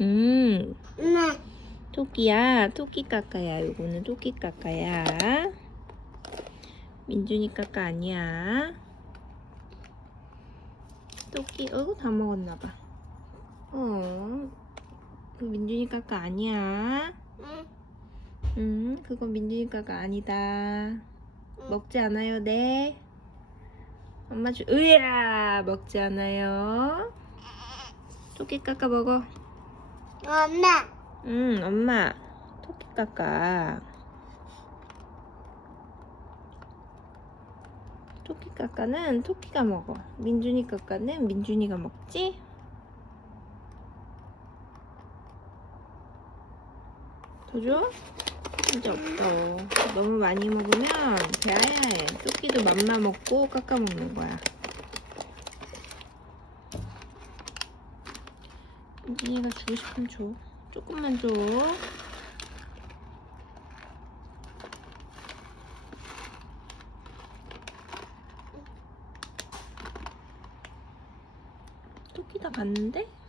음, 엄마. 토끼야. 토끼 까까야. 요거는 토끼 까까야. 민준이 까까 아니야. 토끼, 어이구, 다 먹었나봐. 어, 그 민준이 까까 아니야. 응. 음, 그건 민준이 까까 아니다. 먹지 않아요, 네? 엄마 주, 으야! 먹지 않아요. 토끼 까까 먹어. 엄마. 응, 엄마. 토끼 까까. 토끼 까까는 토끼가 먹어. 민준이 까까는 민준이가 먹지? 더 줘? 진짜 없다. 너무 많이 먹으면 배아야 해. 토끼도 맘마 먹고 까까 먹는 거야. 민준이가 주고 싶으면 줘. 조금만 줘. 토끼 다 갔는데?